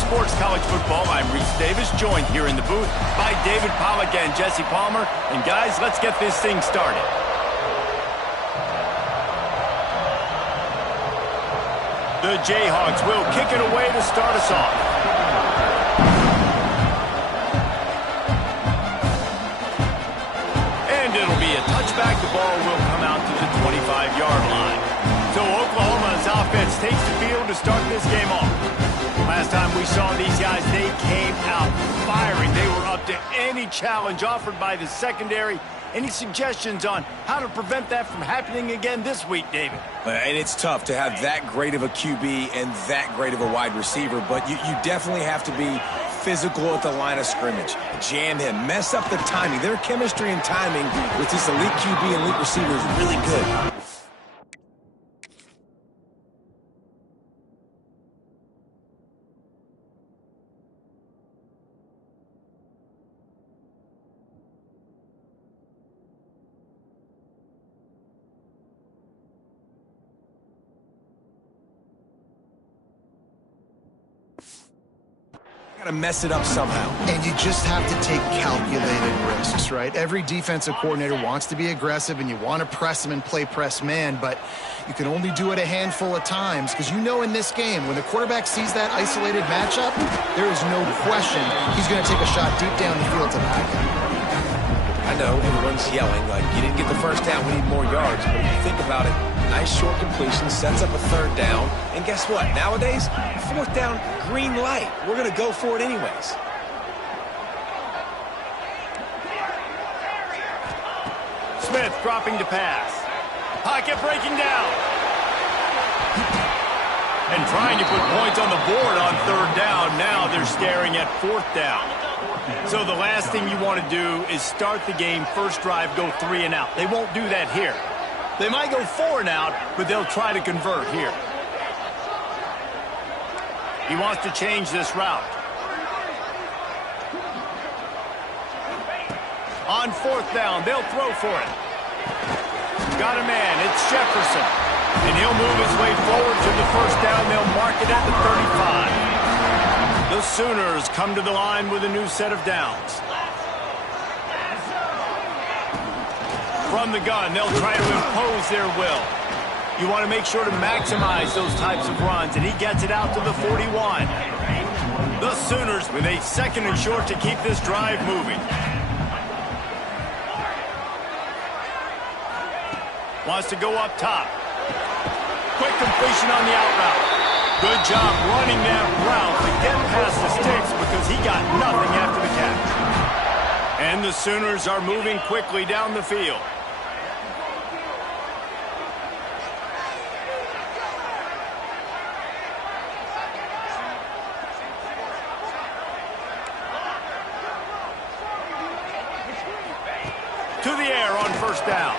Sports College Football. I'm Reese Davis, joined here in the booth by David Pollack and Jesse Palmer. And guys, let's get this thing started. The Jayhawks will kick it away to start us off. And it'll be a touchback. The ball will come out to the 25-yard line. So Oklahoma's offense takes the field to start this game off. Last time we saw these guys, they came out firing. They were up to any challenge offered by the secondary. Any suggestions on how to prevent that from happening again this week, David? And it's tough to have that great of a QB and that great of a wide receiver, but you definitely have to be physical at the line of scrimmage. Jam him, mess up the timing. Their chemistry and timing with this elite QB and elite receiver is really good. Got to mess it up somehow. And you just have to take calculated risks, right? Every defensive coordinator wants to be aggressive, and you want to press them and play press man, but you can only do it a handful of times because you know in this game, when the quarterback sees that isolated matchup, there is no question he's going to take a shot deep down the field to back him. I know everyone's yelling like, you didn't get the first down, we need more yards, but if you think about it, nice short completion, sets up a third down, and guess what? Nowadays, fourth down, green light. We're going to go for it anyways. Smith dropping to pass. Pocket breaking down. And trying to put points on the board on third down. Now they're staring at fourth down. So the last thing you want to do is start the game, first drive, go 3 and out. They won't do that here. They might go 4 and out, but they'll try to convert here. He wants to change this route. On fourth down, they'll throw for it. Got a man, it's Jefferson. And he'll move his way forward to the first down. They'll mark it at the 35. The Sooners come to the line with a new set of downs. From the gun, they'll try to impose their will. You want to make sure to maximize those types of runs, and he gets it out to the 41. The Sooners with a second and short to keep this drive moving. Wants to go up top. Quick completion on the out route. Good job running that route to get past the sticks because he got nothing after the catch. And the Sooners are moving quickly down the field. To the air on first down.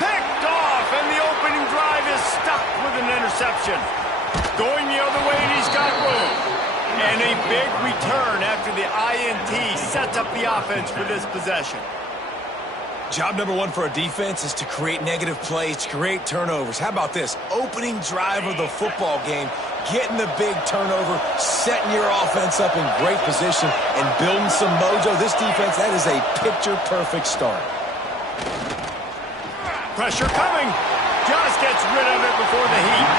Picked off, and the opening drive is stuck with an interception. Going the other way, and he's got room. And a big return after the INT sets up the offense for this possession. Job number one for a defense is to create negative plays, to create turnovers. How about this? Opening drive of the football game, getting the big turnover, setting your offense up in great position, and building some mojo. This defense, that is a picture-perfect start. Pressure coming. Just gets rid of it before the heat.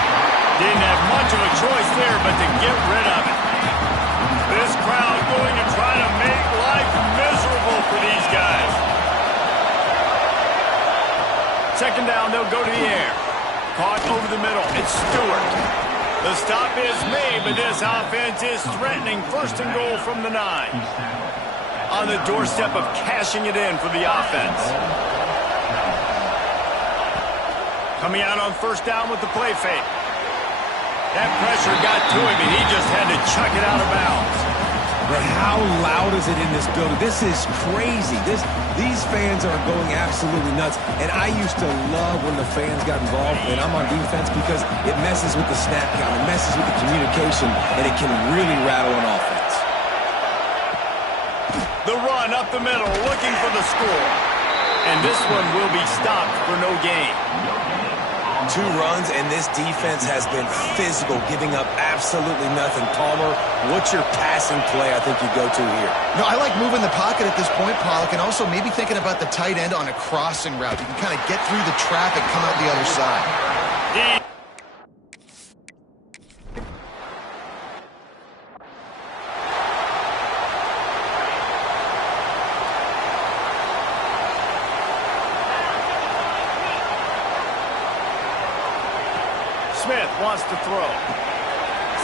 Didn't have much of a choice there but to get rid of it. This crowd going to try to make life miserable for these guys. Second down, they'll go to the air. Caught over the middle. It's Stewart. The stop is made, but this offense is threatening. First and goal from the 9. On the doorstep of cashing it in for the offense. Coming out on first down with the play fake. That pressure got to him, and he just had to chuck it out of bounds. But how loud is it in this building? This is crazy. These fans are going absolutely nuts. And I used to love when the fans got involved, and I'm on defense because it messes with the snap count. It messes with the communication, and it can really rattle an offense. The run up the middle, looking for the score. And this one will be stopped for no gain. 2 runs, and this defense has been physical, giving up absolutely nothing. Palmer, what's your passing play I think you go to here? No, I like moving the pocket at this point, Pollock, and also maybe thinking about the tight end on a crossing route. You can kind of get through the traffic, come out the other side. Smith wants to throw.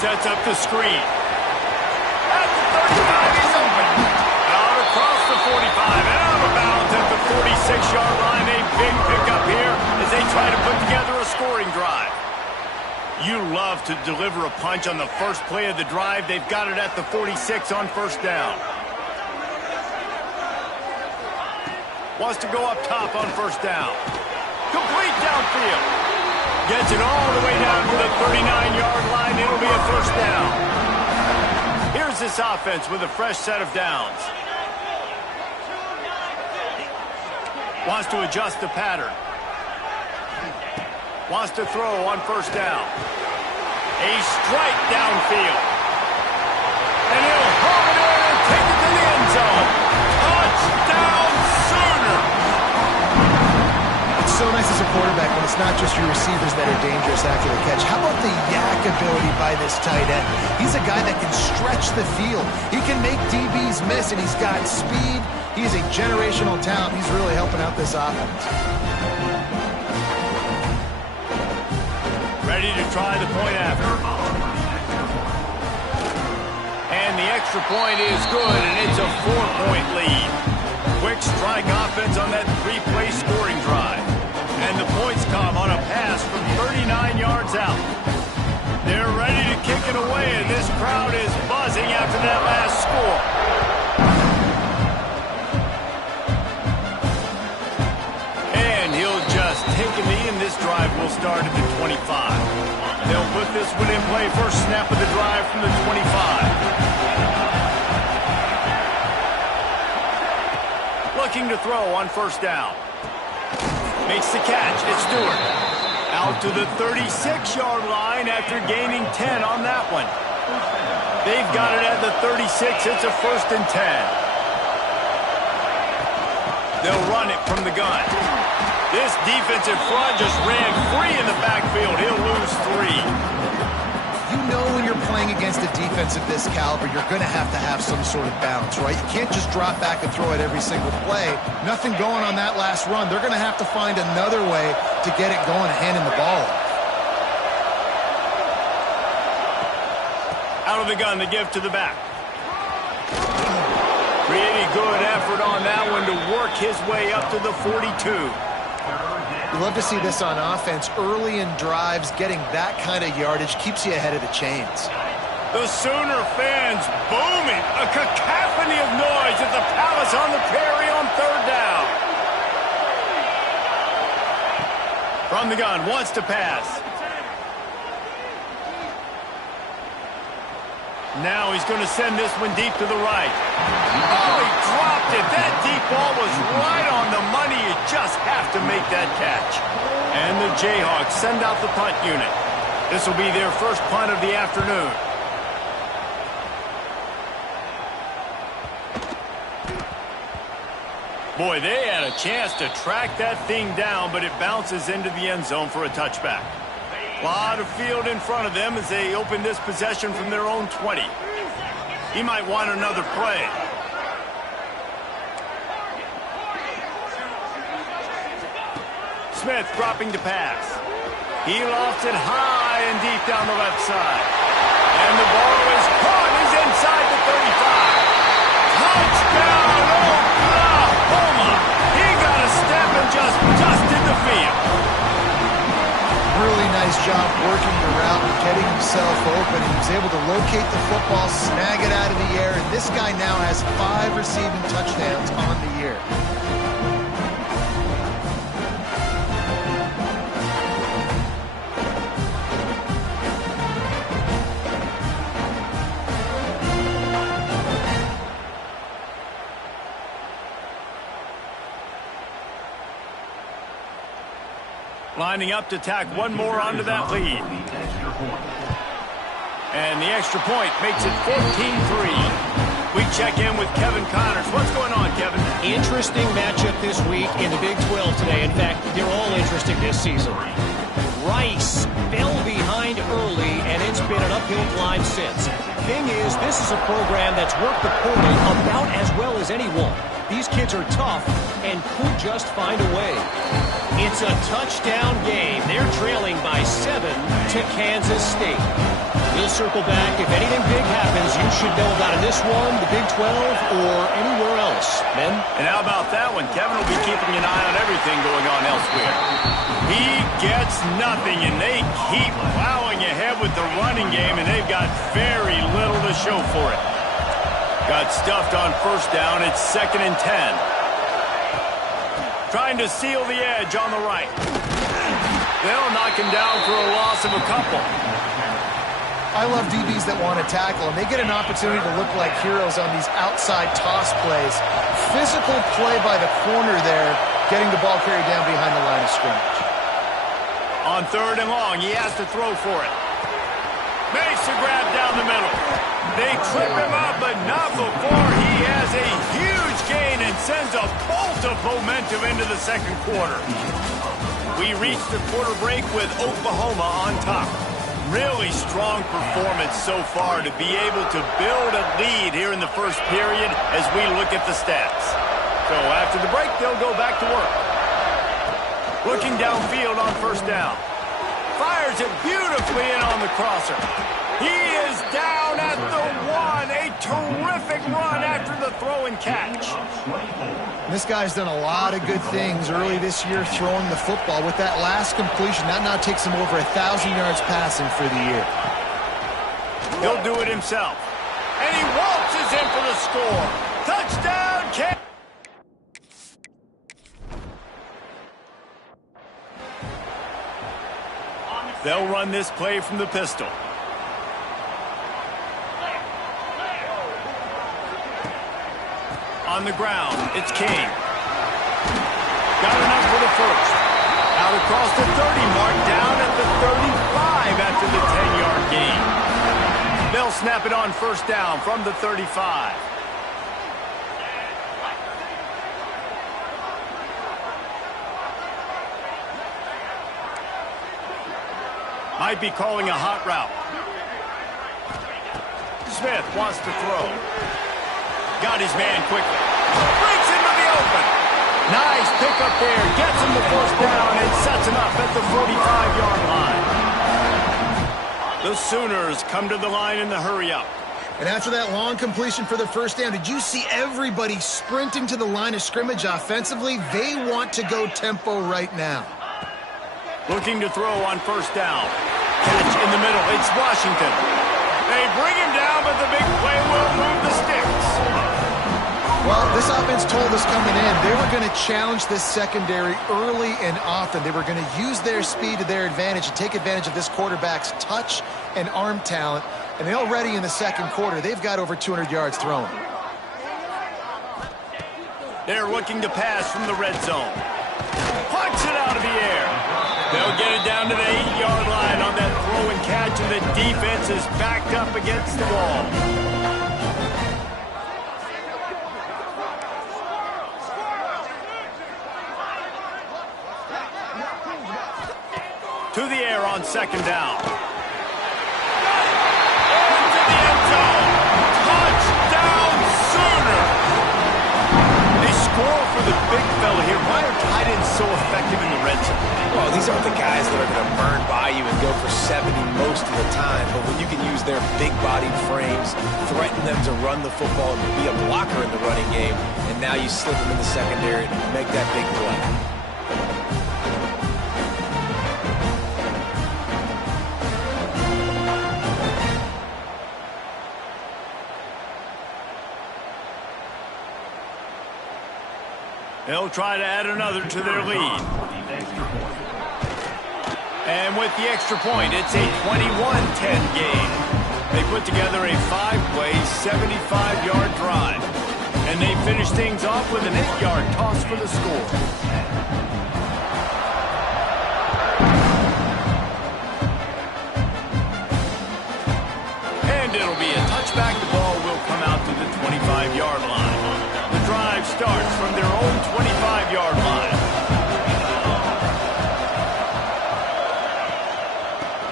Sets up the screen. At the 35, he's open. Out across the 45, and out of bounds at the 46-yard line. A big pickup here as they try to put together a scoring drive. You love to deliver a punch on the first play of the drive. They've got it at the 46 on first down. Wants to go up top on first down. Complete downfield. Gets it all the way down to the 39-yard line. It'll be a first down. Here's this offense with a fresh set of downs. Wants to adjust the pattern. Wants to throw on first down. A strike downfield. And he'll haul it in and take it to the end zone. Touchdown, Sooner! So nice as a quarterback when it's not just your receivers that are dangerous after the catch. How about the yak ability by this tight end? He's a guy that can stretch the field. He can make DBs miss, and he's got speed. He's a generational talent. He's really helping out this offense. Ready to try the point after. And the extra point is good, and it's a 4-point lead. Quick strike offense on that 3-play scoring drive. And the points come on a pass from 39 yards out. They're ready to kick it away, and this crowd is buzzing after that last score. And he'll just take a knee, and this drive will start at the 25. They'll put this one in play. First snap of the drive from the 25. Looking to throw on first down. Makes the catch. It's Stewart. Out to the 36-yard line after gaining 10 on that one. They've got it at the 36. It's a 1st and 10. They'll run it from the gun. This defensive front just ran free in the backfield. He'll lose 3. You know when you're playing against a defense of this caliber, you're going to have some sort of balance, right? You can't just drop back and throw it every single play. Nothing going on that last run. They're going to have to find another way to get it going, handing the ball off. Out of the gun, the give to the back. Pretty good effort on that one to work his way up to the 42. You love to see this on offense. Early in drives, getting that kind of yardage keeps you ahead of the chains. The Sooner fans booming. A cacophony of noise at the Palace on the Prairie on third down. From the gun, wants to pass. Now he's going to send this one deep to the right. Oh, he dropped it. That deep ball was right on the money. You just have to make that catch. And the Jayhawks send out the punt unit. This will be their first punt of the afternoon. Boy, they had a chance to track that thing down, but it bounces into the end zone for a touchback. A lot of field in front of them as they open this possession from their own 20. He might want another play. Smith dropping to pass. He lofts it high and deep down the left side. And the ball is caught. He's inside the 35. Touchdown, Oklahoma! He got a step and just dusted the field. Really nice job working the route and getting himself open. He was able to locate the football, snag it out of the air, and this guy now has 5 receiving touchdowns on the year. Lining up to tack one more onto that lead. And the extra point makes it 14-3. We check in with Kevin Connors. What's going on, Kevin? Interesting matchup this week in the Big 12 today. In fact, they're all interesting this season. Rice fell behind early, and it's been an uphill climb since. Thing is, this is a program that's worked the portal about as well as anyone. These kids are tough and could just find a way. It's a touchdown game. They're trailing by 7 to Kansas State. We'll circle back. If anything big happens, you should know about in this one, the Big 12, or anywhere else. Men? And how about that one? Kevin will be keeping an eye on everything going on elsewhere. He gets nothing, and they keep plowing ahead with the running game, and they've got very little to show for it. Got stuffed on first down. It's 2nd and 10. Trying to seal the edge on the right. They'll knock him down for a loss of a couple. I love DBs that want to tackle, and they get an opportunity to look like heroes on these outside toss plays. Physical play by the corner there, getting the ball carried down behind the line of scrimmage. On 3rd and long, he has to throw for it. Makes a grab down the middle. They trip him up, but not before he has a huge gain and sends a bolt of momentum into the second quarter. We reach the quarter break with Oklahoma on top. Really strong performance so far to be able to build a lead here in the first period as we look at the stats. So after the break, they'll go back to work. Looking downfield on first down. Fires it beautifully in on the crosser. He is down at the 1. A terrific run after the throw and catch. This guy's done a lot of good things early this year throwing the football. With that last completion, that now takes him over 1,000 yards passing for the year. He'll do it himself. And he waltzes in for the score. Touchdown, Kansas. They'll run this play from the pistol. On the ground, it's King. Got enough for the first. Out across the 30 mark, down at the 35 after the 10-yard gain. They'll snap it on first down from the 35. Might be calling a hot route. Smith wants to throw. Got his man quickly. Breaks into the open. Nice pickup there. Gets him the first down and sets him up at the 45-yard line. The Sooners come to the line in the hurry-up. And after that long completion for the first down, did you see everybody sprinting to the line of scrimmage offensively? They want to go tempo right now. Looking to throw on first down. Catch in the middle. It's Washington. They bring him down, but the big play will move the sticks. Well, this offense told us coming in they were going to challenge this secondary early and often. They were going to use their speed to their advantage and take advantage of this quarterback's touch and arm talent. And already in the second quarter, they've got over 200 yards thrown. They're looking to pass from the red zone. Punch it out of the air. They'll get it down to the 8-yard line on that throw and catch, and the defense is backed up against the wall. To the air on second down. Into the end zone. Touchdown, Sooner. They score for the big fella here. Why are tight ends so effective in the red zone? Well, these aren't the guys that are going to burn by you and go for 70 most of the time, but when you can use their big-bodied frames, threaten them to run the football and be a blocker in the running game, and now you slip them in the secondary and make that big play. They'll try to add another to their lead. And with the extra point, it's a 21-10 game. They put together a 5-play, 75-yard drive. And they finish things off with an 8-yard toss for the score. it'll be a touchback. The ball will come out to the 25-yard line. The drive starts from their own 25-yard line.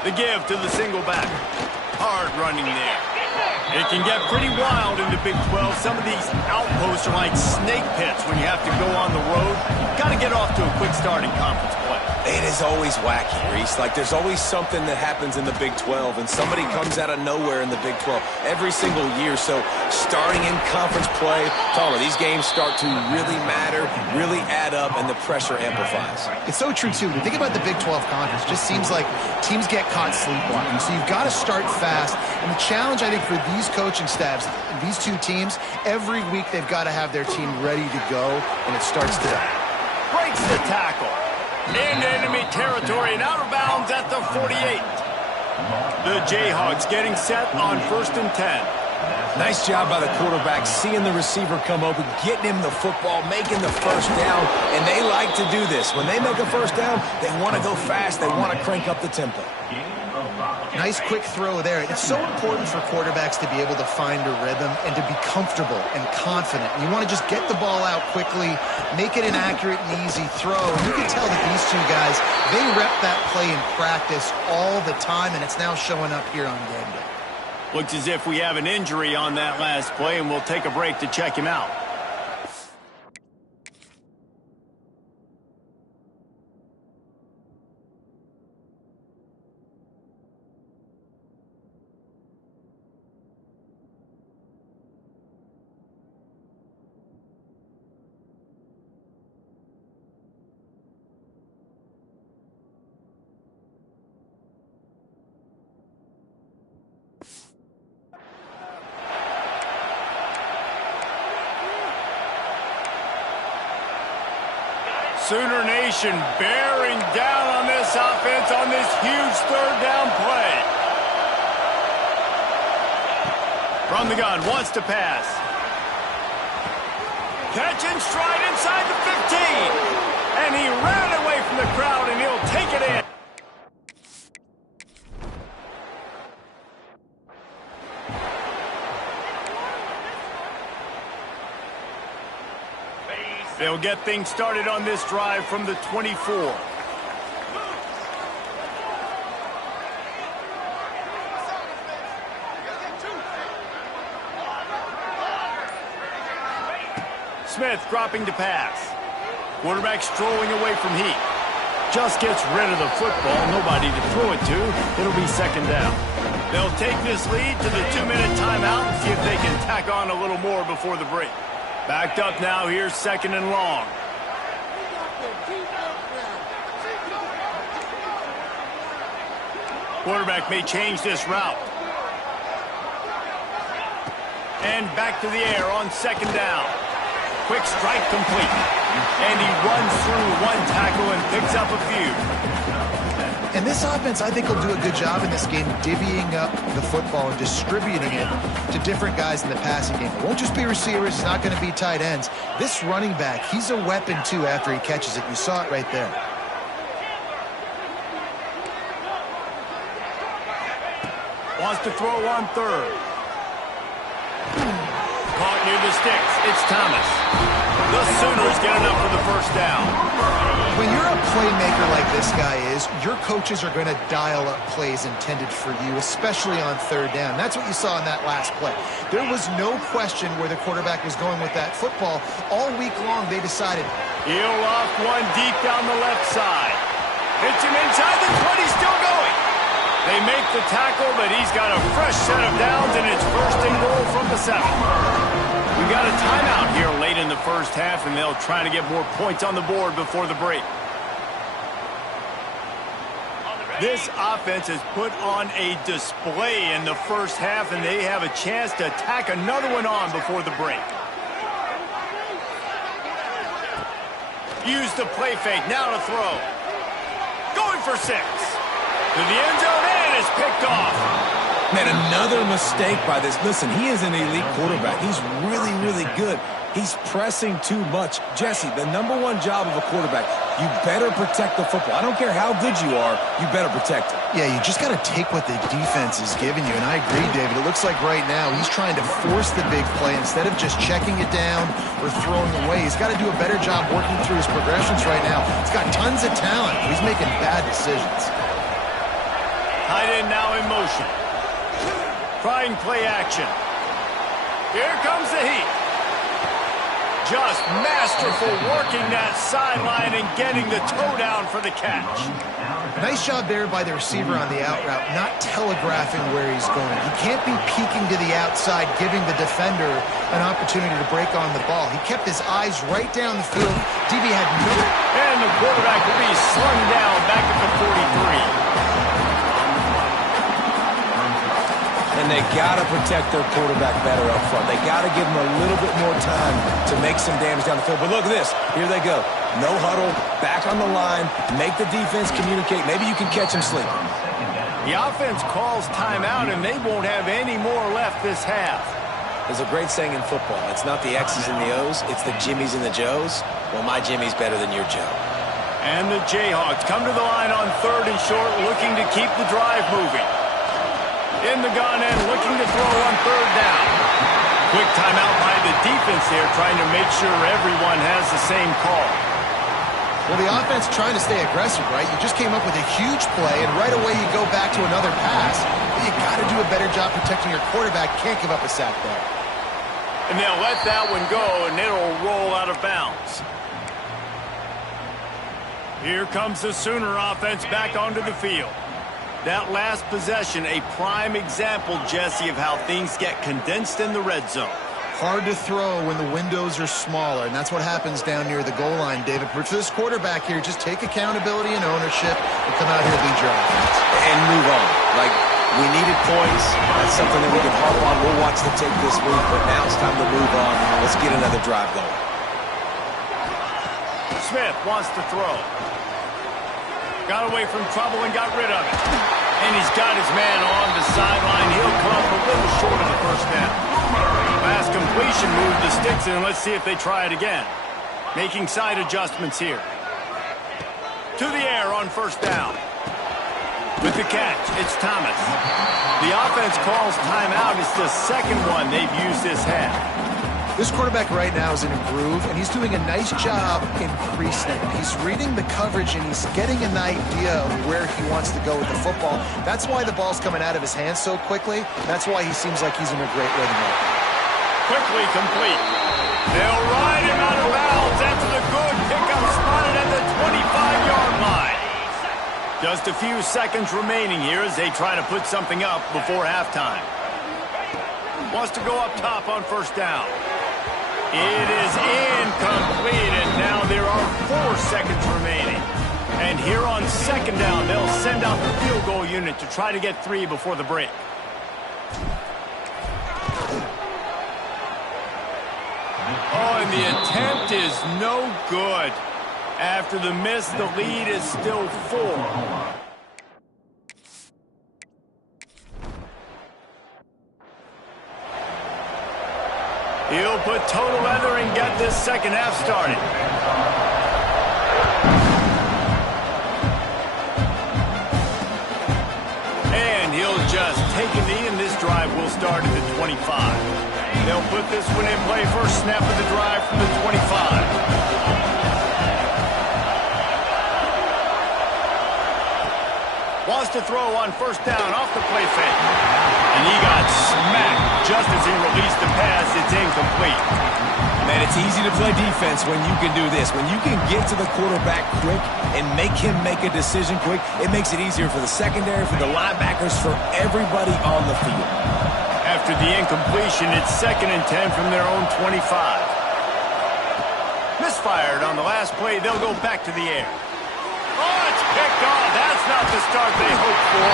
The give to the single back. Hard running there. It can get pretty wild in the Big 12. Some of these outposts are like snake pits when you have to go on the road. Got to get off to a quick start in conference play. It is always wacky, Reese. Like, there's always something that happens in the Big 12, and somebody comes out of nowhere in the Big 12 every single year. So starting in conference play, these games start to really matter, really add up, and the pressure amplifies. It's so true, too. When you think about the Big 12 conference, it just seems like teams get caught sleepwalking. So you've got to start fast. And the challenge, I think, for these coaching staffs, these two teams, every week they've got to have their team ready to go, and it starts today. Breaks the tackle. Into enemy territory and out of bounds at the 48. The Jayhawks getting set on 1st and 10. Nice job by the quarterback, seeing the receiver come open, getting him the football, making the first down, and they like to do this. When they make a first down, they want to go fast, they want to crank up the tempo. Nice quick throw there. It's so important for quarterbacks to be able to find a rhythm and to be comfortable and confident. You want to just get the ball out quickly, make it an accurate and easy throw. And you can tell that these two guys, they rep that play in practice all the time, and it's now showing up here on game day. Looks as if we have an injury on that last play, and we'll take a break to check him out. Sooner Nation bearing down on this offense on this huge third down play. From the gun, wants to pass. Catch and stride inside the 15. And he ran away from the crowd, and he'll take it in. They'll get things started on this drive from the 24. Smith dropping to pass. Quarterback strolling away from heat. Just gets rid of the football. Nobody to throw it to. It'll be second down. They'll take this lead to the 2-minute timeout and see if they can tack on a little more before the break. Backed up now, here's 2nd and long. Quarterback may change this route. And back to the air on 2nd down. Quick strike complete. And he runs through one tackle and picks up a few. And this offense, I think, will do a good job in this game divvying up the football and distributing it to different guys in the passing game. It won't just be receivers. It's not going to be tight ends. This running back, he's a weapon, too, after he catches it. You saw it right there. Wants to throw on 3rd. Caught near the sticks. It's Thomas. The Sooners get enough for the first down. When you're a playmaker like this guy is, your coaches are going to dial up plays intended for you, especially on 3rd down. That's what you saw in that last play. There was no question where the quarterback was going with that football. All week long, they decided. He'll loft one deep down the left side. Hits him inside the 20, still going. They make the tackle, but he's got a fresh set of downs, and it's 1st and goal from the 7. We got a timeout here late in the first half, and they'll try to get more points on the board before the break. This offense has put on a display in the first half, and they have a chance to tack another one on before the break. Use the play fake, now to throw. Going for 6. To the end zone, and it's picked off. Man, another mistake by this. Listen, he is an elite quarterback. He's really, really good. He's pressing too much. Jesse, the #1 job of a quarterback, You better protect the football. I don't care how good you are, you better protect it. Yeah, you just got to take what the defense is giving you, and I agree, David. It looks like right now he's trying to force the big play instead of just checking it down or throwing away. He's got to do a better job working through his progressions right now. He's got tons of talent. He's making bad decisions. Tight end now in motion. Trying play action. Here comes the heat. Just masterful working that sideline and getting the toe down for the catch. Nice job there by the receiver on the out route, not telegraphing where he's going. He can't be peeking to the outside, giving the defender an opportunity to break on the ball. He kept his eyes right down the field. DB had no... And the quarterback will be slung down back at the 43. And they got to protect their quarterback better up front. They got to give him a little bit more time to make some damage down the field. But look at this. Here they go. No huddle, back on the line, make the defense communicate. Maybe you can catch him sleeping. The offense calls timeout, and they won't have any more left this half. There's a great saying in football. It's not the X's and the O's, it's the Jimmies and the Joes. Well, my Jimmy's better than your Joe. And the Jayhawks come to the line on 3rd and short, looking to keep the drive moving. In the gun and looking to throw on 3rd down. Quick timeout by the defense there, trying to make sure everyone has the same call. Well, the offense trying to stay aggressive, right? You just came up with a huge play, and right away you go back to another pass. But you got to do a better job protecting your quarterback. Can't give up a sack there. And they'll let that one go, and it'll roll out of bounds. Here comes the Sooner offense back onto the field. That last possession, a prime example, Jesse, of how things get condensed in the red zone. Hard to throw when the windows are smaller, and that's what happens down near the goal line, David. But for this quarterback here, just take accountability and ownership and come out here and lead your offense. And move on. Like, we needed points. That's something that we can harp on. We'll watch the tape this week, but now it's time to move on. Let's get another drive going. Smith wants to throw. Got away from trouble and got rid of it. And he's got his man on the sideline. He'll come up a little short of the first down. Last completion moved the sticks in. Let's see if they try it again. Making side adjustments here. To the air on 1st down. With the catch, it's Thomas. The offense calls timeout. It's the second one they've used this half. This quarterback right now is in a groove, and he's doing a nice job increasing it. He's reading the coverage, and he's getting an idea of where he wants to go with the football. That's why the ball's coming out of his hands so quickly. That's why he seems like he's in a great rhythm right now. Quickly complete. They'll ride him out of bounds after the good pickup spotted at the 25-yard line. Just a few seconds remaining here as they try to put something up before halftime. Wants to go up top on 1st down. It is incomplete, and now there are 4 seconds remaining. And here on 2nd down, they'll send out the field goal unit to try to get 3 before the break. Oh, and the attempt is no good. After the miss, the lead is still 4. He'll put total leather and get this second half started. And he'll just take a knee, and this drive will start at the 25. They'll put this one in play. First snap of the drive from the 25. Wants to throw on 1st down off the play fake. And he got smacked just as he released the pass. It's incomplete. Man, it's easy to play defense when you can do this. When you can get to the quarterback quick and make him make a decision quick, it makes it easier for the secondary, for the linebackers, for everybody on the field. After the incompletion, it's 2nd and 10 from their own 25. Misfired on the last play. They'll go back to the air. Oh, it's picked off. That's not the start they hoped for.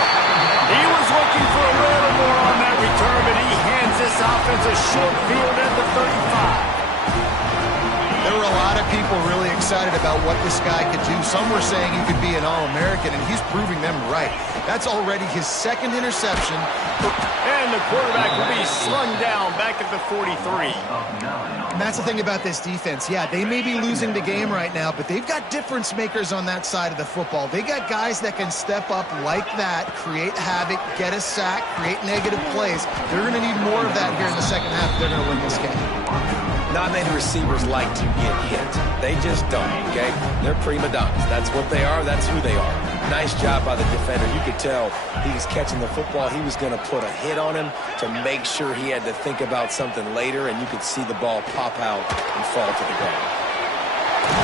He was looking for a little more on that return, but he hands this offense a short field at the 35. They'll were a lot of people really excited about what this guy could do. Some were saying he could be an All-American, and he's proving them right. That's already his second interception. And the quarterback will be slung down back at the 43. And that's the thing about this defense. Yeah, they may be losing the game right now, but they've got difference makers on that side of the football. They got guys that can step up like that, create havoc, get a sack, create negative plays. They're going to need more of that here in the second half if they're going to win this game. Not many receivers like to get hit. They just don't, okay? They're prima donnas. That's what they are. That's who they are. Nice job by the defender. You could tell he was catching the football. He was going to put a hit on him to make sure he had to think about something later, and you could see the ball pop out and fall to the ground.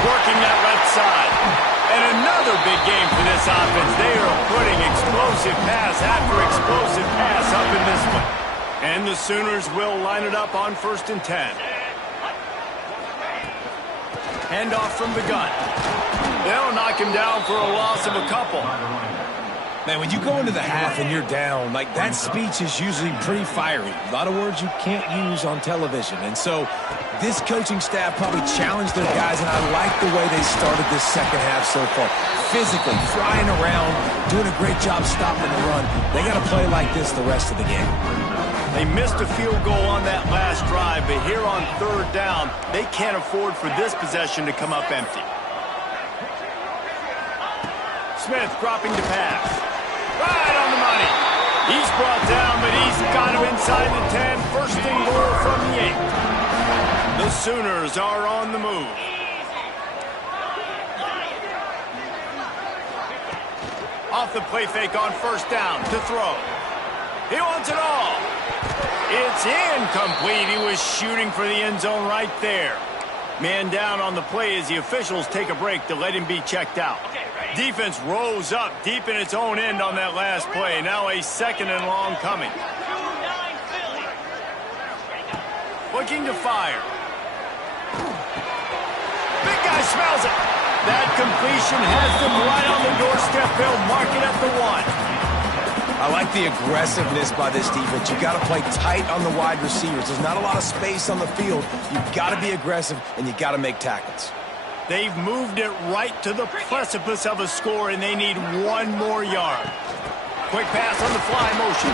Working that left side. And another big game for this offense. They are putting explosive pass after explosive pass up in this one. And the Sooners will line it up on 1st and 10. Handoff from the gun. They'll knock him down for a loss of a couple. Man, when you go into the half and you're down, like, that speech is usually pretty fiery. A lot of words you can't use on television. And so this coaching staff probably challenged their guys, and I like the way they started this second half so far. Physically, flying around, doing a great job stopping the run. They got to play like this the rest of the game. They missed a field goal on that last drive, but here on 3rd down, they can't afford for this possession to come up empty. Smith dropping to pass. Right on the money. He's brought down, but he's got him inside the 10. 1st and goal from the 8. The Sooners are on the move. Off the play fake on 1st down to throw. He wants it all. It's incomplete. He was shooting for the end zone right there. Man down on the play as the officials take a break to let him be checked out. Defense rose up deep in its own end on that last play. Now a 2nd and long coming. Looking to fire. Big guy smells it. That completion has them right on the doorstep. They'll mark it at the 1. I like the aggressiveness by this defense. You got to play tight on the wide receivers. There's not a lot of space on the field. You've got to be aggressive, and you got to make tackles. They've moved it right to the precipice of a score, and they need 1 more yard. Quick pass on the fly motion.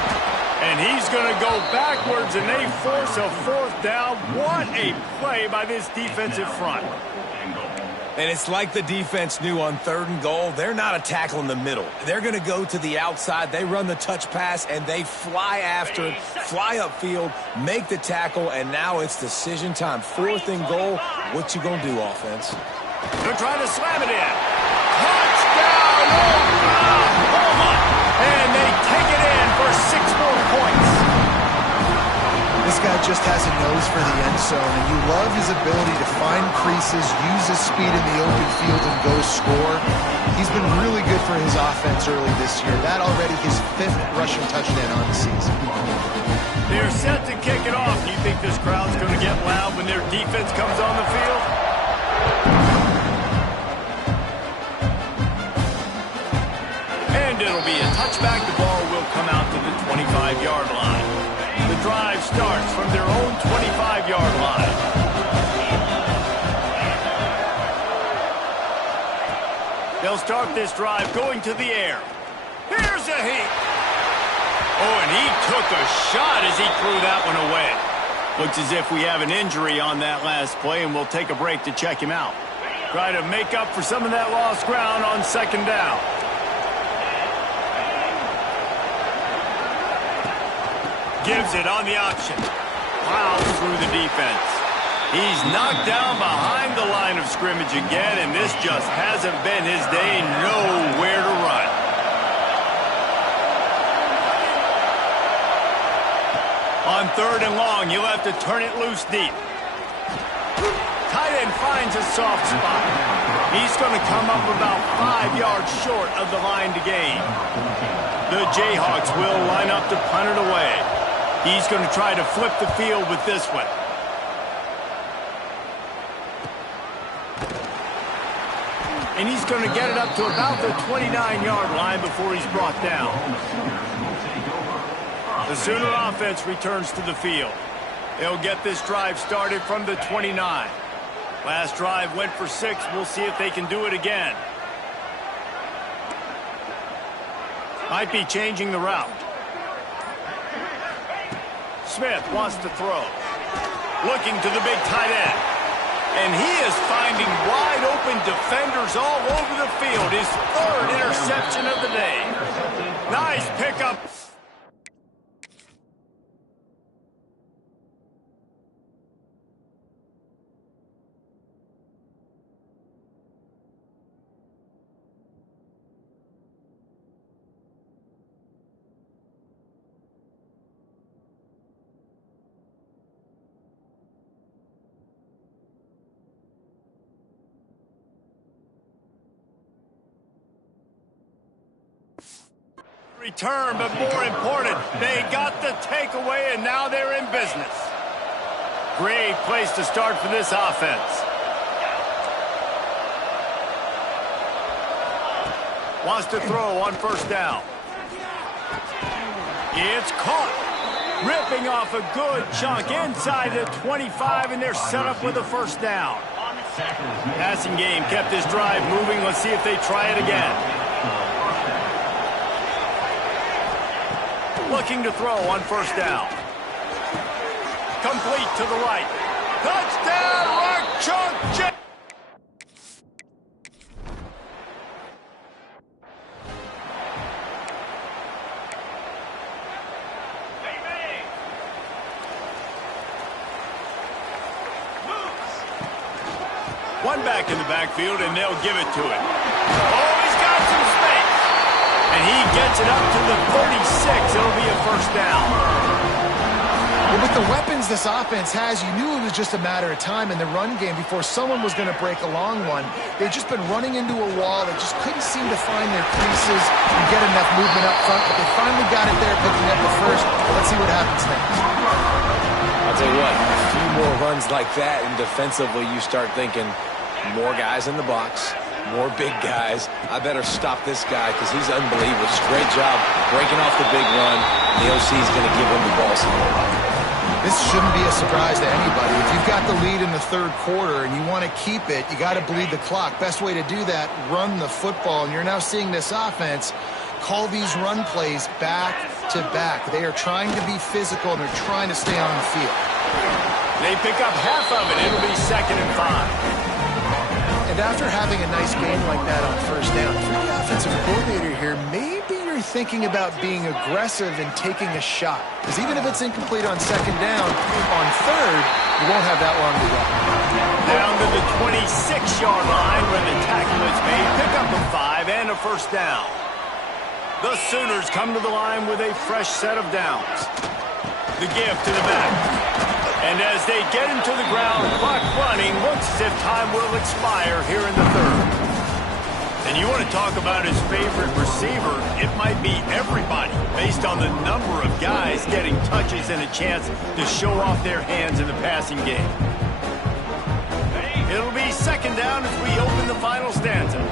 And he's going to go backwards, and they force a 4th down. What a play by this defensive front. And it's like the defense knew on 3rd and goal, they're not a tackle in the middle. They're going to go to the outside. They run the touch pass, and they fly after it, fly upfield, make the tackle, and now it's decision time. 4th and goal. What you going to do, offense? They're trying to slam it in. Touchdown, Oklahoma! And they take it in for 6 more points. This guy just has a nose for the end zone, and you love his ability to find creases, use his speed in the open field, and go score. He's been really good for his offense early this year. That already his 5th rushing touchdown on the season. They're set to kick it off. Do you think this crowd's going to get loud when their defense comes on the field? And it'll be a touchback. The ball will come out to the 25-yard line. The drive starts from their own 25-yard line. They'll start this drive going to the air. Here's a heat. Oh, and he took a shot as he threw that one away. Looks as if we have an injury on that last play, and we'll take a break to check him out. Try to make up for some of that lost ground on 2nd down. Gives it on the option. Plows through the defense. He's knocked down behind the line of scrimmage again, and this just hasn't been his day. Nowhere to run. On 3rd and long, you'll have to turn it loose deep. Tight end finds a soft spot. He's going to come up about 5 yards short of the line to gain. The Jayhawks will line up to punt it away. He's going to try to flip the field with this one. And he's going to get it up to about the 29-yard line before he's brought down. The Sooner offense returns to the field. They'll get this drive started from the 29. Last drive went for 6. We'll see if they can do it again. Might be changing the route. Smith wants to throw. Looking to the big tight end. And he is finding wide open defenders all over the field. His 3rd interception of the day. Nice pickup. Return, but more important, they got the takeaway, and now they're in business. Great place to start for this offense. Wants to throw on 1st down. It's caught. Ripping off a good chunk inside the 25, and they're set up with a 1st down. Passing game kept this drive moving. Let's see if they try it again. Looking to throw on 1st down. Complete to the right. Touchdown, Archon. One back in the backfield, and they'll give it to him. Oh, he's got some space. And he gets it up to the 36. It'll be a 1st down. Well, with the weapons this offense has, you knew it was just a matter of time in the run game before someone was going to break a long one. They've just been running into a wall. They just couldn't seem to find their creases and get enough movement up front, but they finally got it there, picking up the 1st. Let's see what happens next. I'll tell you what, a few more runs like that, and defensively you start thinking more guys in the box, more big guys. I better stop this guy because he's unbelievable. Just great job breaking off the big run. The OC is going to give him the ball some more. This shouldn't be a surprise to anybody. If you've got the lead in the 3rd quarter and you want to keep it, you got to bleed the clock. Best way to do that, run the football. And you're now seeing this offense call these run plays back to back. They are trying to be physical, and they're trying to stay on the field. They pick up half of it. It'll be 2nd and 5. And after having a nice game like that on 1st down, for the offensive coordinator here, maybe you're thinking about being aggressive and taking a shot. Because even if it's incomplete on 2nd down, on 3rd, you won't have that long to go. Down to the 26-yard line where the tackle is made. Pick up a 5 and a 1st down. The Sooners come to the line with a fresh set of downs. The give to the back. And as they get him to the ground, clock running, looks as if time will expire here in the 3rd. And you want to talk about his favorite receiver, it might be everybody, based on the number of guys getting touches and a chance to show off their hands in the passing game. It'll be 2nd down as we open the final stanza.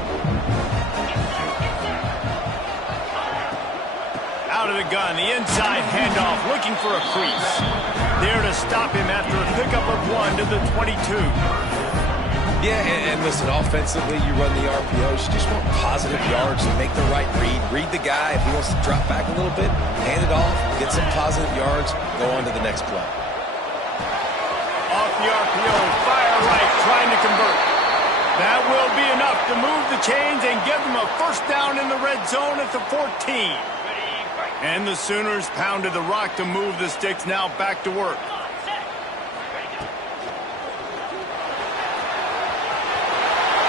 Out of the gun, the inside handoff, looking for a crease. There to stop him after a pickup of 1 to the 22. Yeah, and listen, offensively, you run the RPOs. You just want positive yards and make the right read. Read the guy. If he wants to drop back a little bit, hand it off, get some positive yards, go on to the next play. Off the RPO, fire right, trying to convert. That will be enough to move the chains and give them a 1st down in the red zone at the 14. And the Sooners pounded the rock to move the sticks, now back to work.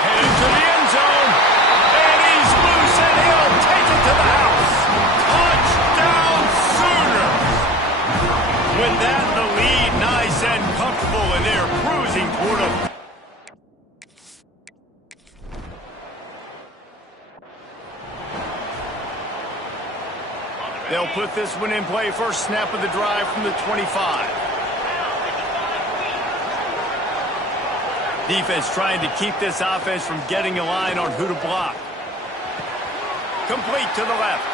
Headed to the end zone. And he's loose, and he'll take it to the house. Touchdown, Sooners. With that, the lead nice and comfortable, and they're cruising toward a... They'll put this one in play. 1st snap of the drive from the 25. Defense trying to keep this offense from getting a line on who to block. Complete to the left.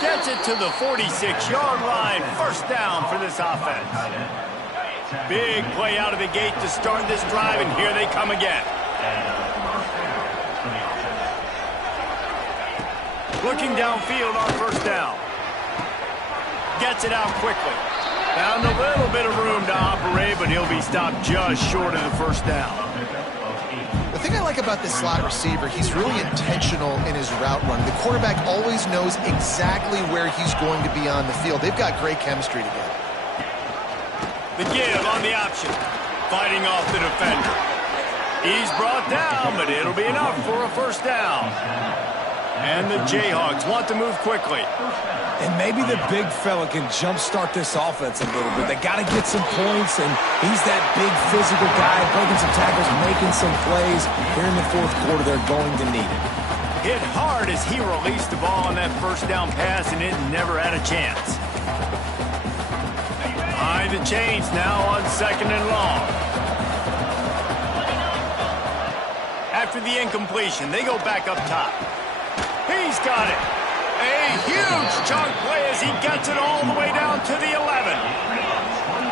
Gets it to the 46-yard line. 1st down for this offense. Big play out of the gate to start this drive, and here they come again. Looking downfield on first down. Gets it out quickly. Found a little bit of room to operate, but he'll be stopped just short of the first down. The thing I like about this slot receiver, he's really intentional in his route run. The quarterback always knows exactly where he's going to be on the field. They've got great chemistry together. The give on the option. Fighting off the defender. He's brought down, but it'll be enough for a first down. And the Jayhawks want to move quickly. And maybe the big fella can jumpstart this offense a little bit. They got to get some points, and he's that big physical guy, breaking some tackles, making some plays. Here in the fourth quarter, they're going to need it. Hit hard as he released the ball on that first down pass, and it never had a chance. Behind the chains now on second and long. After the incompletion, they go back up top. He's got it. A huge chunk play as he gets it all the way down to the 11.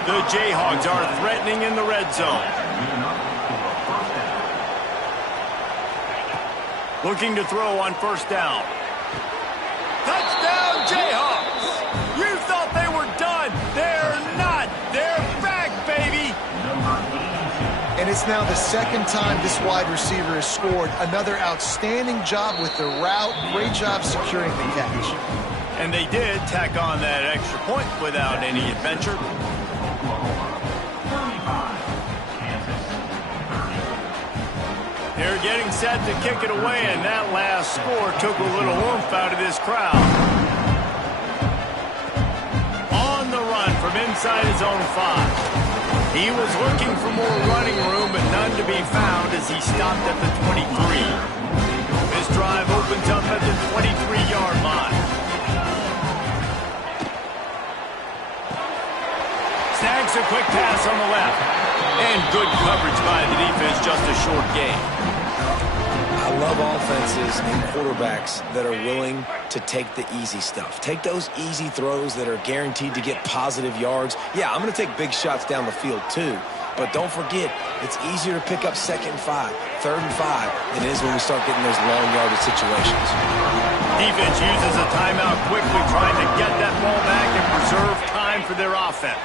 The Jayhawks are threatening in the red zone. Looking to throw on first down. Touchdown, Jayhawks! You thought they were done. They're not. They're back, baby. And it's now the second time this wide receiver has scored. Another outstanding job with the route. Great job securing the catch. And they did tack on that extra point without any adventure. They're getting set to kick it away, and that last score took a little oomph out of this crowd. On the run from inside his own 5. He was looking for more running room, but none to be found as he stopped at the 23. This drive opens up at the 23-yard line. Snags a quick pass on the left. And good coverage by the defense, just a short gain. I love offenses and quarterbacks that are willing to take the easy stuff. Take those easy throws that are guaranteed to get positive yards. Yeah, I'm going to take big shots down the field too. But don't forget, it's easier to pick up 2nd and 5, 3rd and 5 than it is when we start getting those long yardage situations. Defense uses a timeout quickly, trying to get that ball back and preserve time for their offense.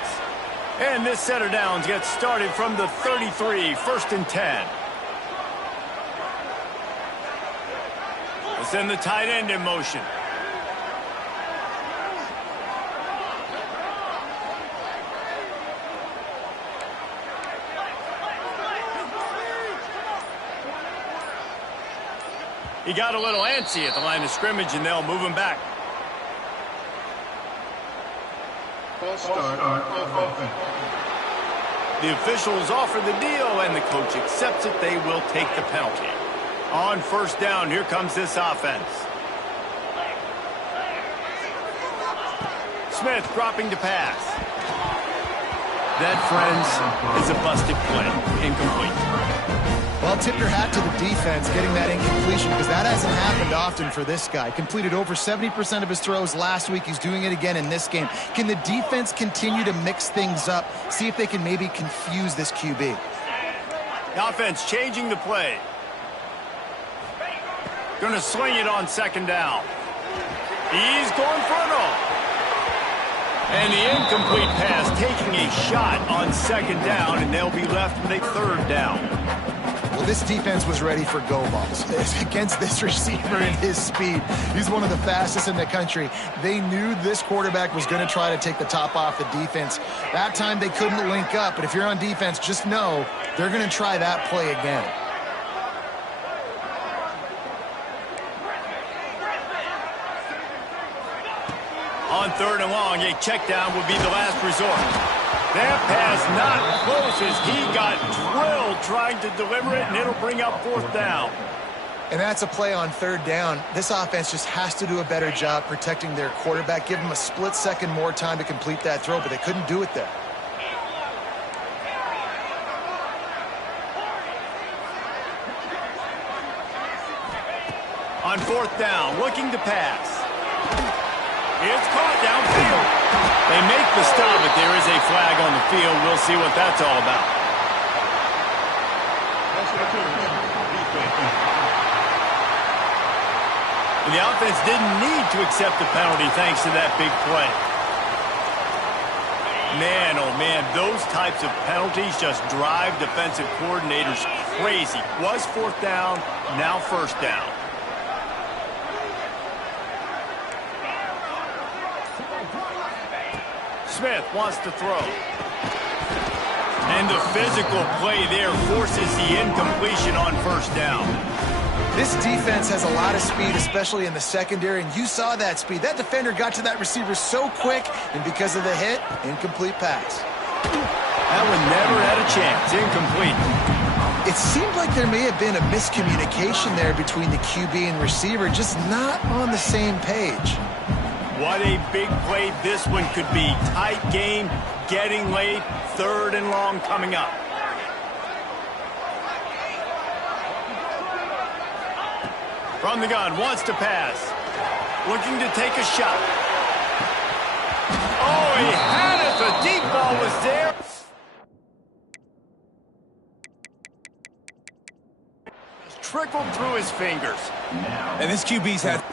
And this set of downs gets started from the 33, 1st and 10. Send the tight end in motion. He got a little antsy at the line of scrimmage, and they'll move him back. The officials offer the deal, and the coach accepts it. They will take the penalty. On first down, here comes this offense. Smith dropping to pass. That, friends, is a busted play. Incomplete. Well, tip your hat to the defense getting that incompletion, because that hasn't happened often for this guy. Completed over 70% of his throws last week. He's doing it again in this game. Can the defense continue to mix things up? See if they can maybe confuse this QB. The offense changing the play. Going to sling it on second down. He's going frontal. And the incomplete pass taking a shot on second down, and they'll be left with a 3rd down. Well, this defense was ready for go balls against this receiver and his speed. He's one of the fastest in the country. They knew this quarterback was going to try to take the top off the defense. That time they couldn't link up, but if you're on defense, just know they're going to try that play again. On 3rd and long, a check down would be the last resort. That pass not close as he got drilled trying to deliver it, and it'll bring up 4th down. And that's a play on 3rd down. This offense just has to do a better job protecting their quarterback. Give him a split second more time to complete that throw, but they couldn't do it there. On 4th down, looking to pass. It's caught downfield. They make the stop, but there is a flag on the backfield. We'll see what that's all about. And the offense didn't need to accept the penalty thanks to that big play. Man, oh man, those types of penalties just drive defensive coordinators crazy. Was fourth down, now first down. Smith wants to throw. And the physical play there forces the incompletion on first down. This defense has a lot of speed, especially in the secondary, and you saw that speed. That defender got to that receiver so quick, and because of the hit, incomplete pass. That one never had a chance. Incomplete. It seemed like there may have been a miscommunication there between the QB and receiver, just not on the same page. What a big play this one could be. Tight game, getting late, third and long coming up. From the gun, wants to pass. Looking to take a shot. Oh, he had it. The deep ball was there. Trickled through his fingers. And this QB's had...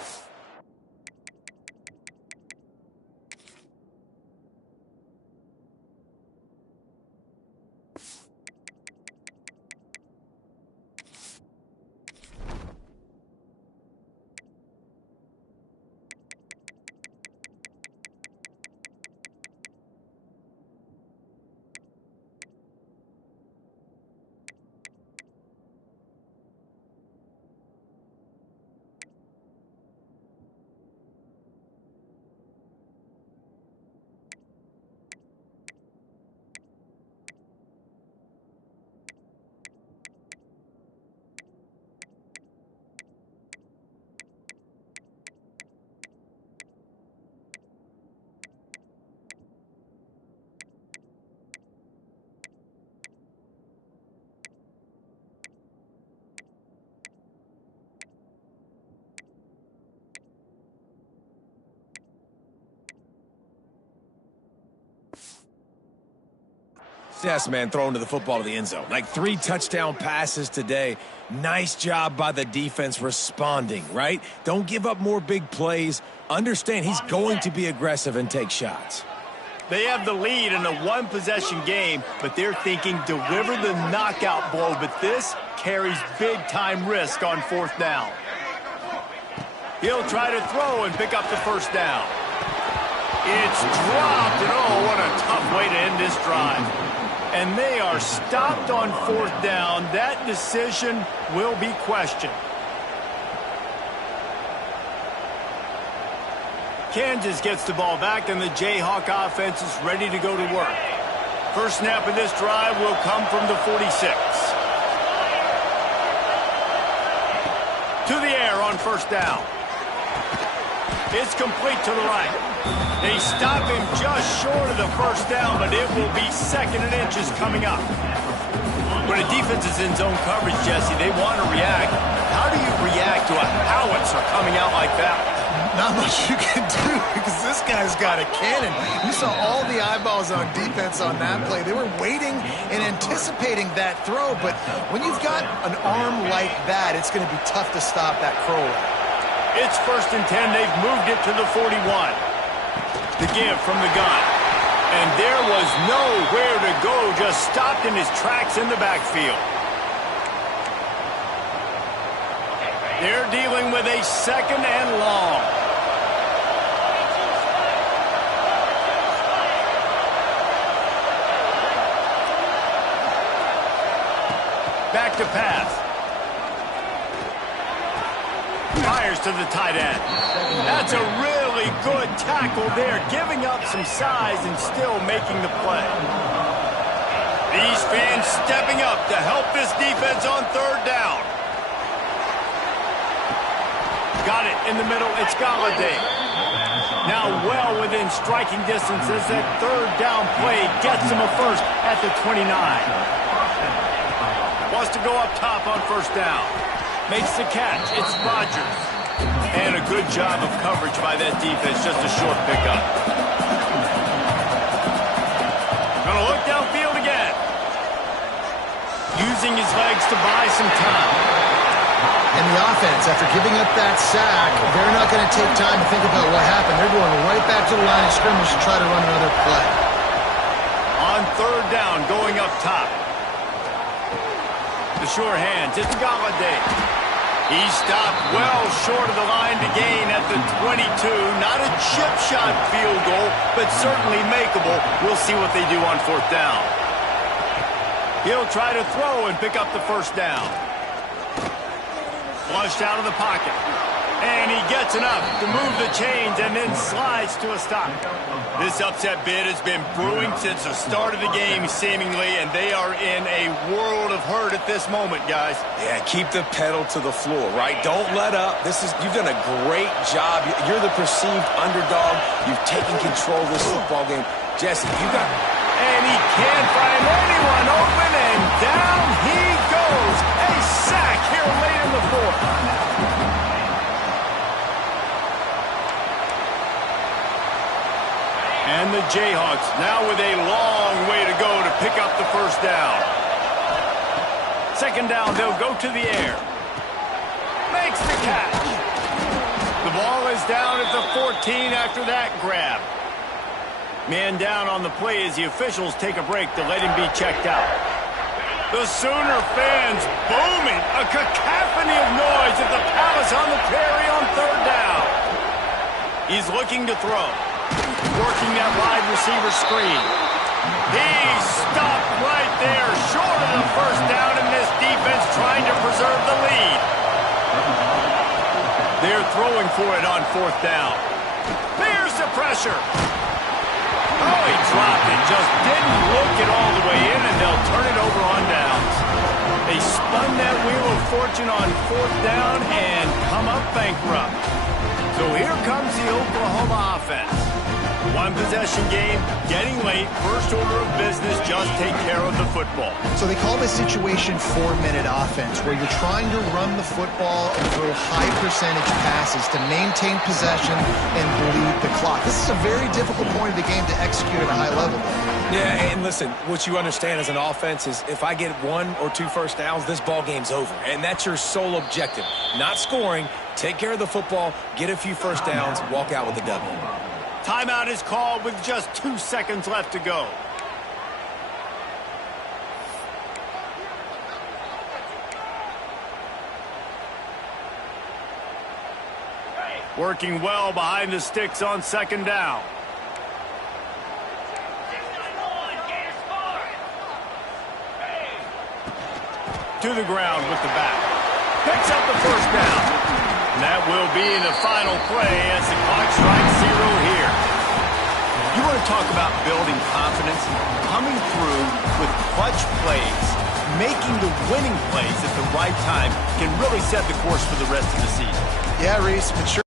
Yes, man, throwing to the football to the end zone. Like 3 touchdown passes today. Nice job by the defense responding, right? Don't give up more big plays. Understand he's going to be aggressive and take shots. They have the lead in a one-possession game, but they're thinking deliver the knockout blow. But this carries big-time risk on fourth down. He'll try to throw and pick up the first down. It's dropped, and oh, what a tough way to end this drive. And they are stopped on fourth down. That decision will be questioned. Kansas gets the ball back, and the Jayhawk offense is ready to go to work. First snap of this drive will come from the 46. To the air on first down. It's complete to the right. They stop him just short of the first down, but it will be second and inches coming up. When a defense is in zone coverage, Jesse, they want to react. How do you react to a howitzer coming out like that? Not much you can do because this guy's got a cannon. You saw all the eyeballs on defense on that play. They were waiting and anticipating that throw, but when you've got an arm like that, it's going to be tough to stop that crow. It's first and 10. They've moved it to the 41. The give from the gun. And there was nowhere to go, just stopped in his tracks in the backfield. They're dealing with a second and long. Back to pass. Fires to the tight end. That's a really good tackle there, giving up some size and still making the play. These fans stepping up to help this defense on third down. Got it in the middle. It's Golladay. Now well within striking distance as that third down play gets him a first at the 29. Wants to go up top on first down. Makes the catch. It's Rodgers. And a good job of coverage by that defense. Just a short pickup. Gonna look down using his legs to buy some time. And the offense, after giving up that sack, they're not going to take time to think about what happened. They're going right back to the line of scrimmage to try to run another play. On third down, going up top. The sure hand, it's Galladay. He stopped well short of the line to gain at the 22. Not a chip shot field goal, but certainly makeable. We'll see what they do on fourth down. He'll try to throw and pick up the first down. Flushed out of the pocket. And he gets enough to move the chains and then slides to a stop. This upset bid has been brewing since the start of the game, seemingly, and they are in a world of hurt at this moment, guys. Yeah, keep the pedal to the floor, right? Don't let up. You've done a great job. You're the perceived underdog. You've taken control of this football game. Jesse, you got... And he can't find anyone open, and down he goes. A sack here late in the fourth. And the Jayhawks now with a long way to go to pick up the first down. Second down, they'll go to the air. Makes the catch. The ball is down at the 14 after that grab. Man down on the play as the officials take a break to let him be checked out. The Sooner fans booming, a cacophony of noise at the Palace on the Prairie on third down. He's looking to throw. Working that wide receiver screen. He's stopped right there, short of the first down, and this defense trying to preserve the lead. They're throwing for it on fourth down. There's the pressure. Oh, he dropped it. Just didn't look it all the way in, and they'll turn it over on downs. They spun that wheel of fortune on fourth down and come up bankrupt. So here comes the Oklahoma offense. One possession game, getting late, first order of business, just take care of the football. So they call this situation 4-minute offense, where you're trying to run the football and throw high percentage passes to maintain possession and bleed the clock. This is a very difficult point of the game to execute at a high level. Yeah, and listen, what you understand as an offense is if I get 1 or 2 first downs, this ball game's over. And that's your sole objective. Not scoring, take care of the football, get a few first downs, walk out with a W. Timeout is called with just 2 seconds left to go. Working well behind the sticks on second down. To the ground with the back. Picks up the first down. And that will be the final play as the clock strikes 0 here. You want to talk about building confidence? Coming through with clutch plays, making the winning plays at the right time can really set the course for the rest of the season. Yeah, Reese, but sure.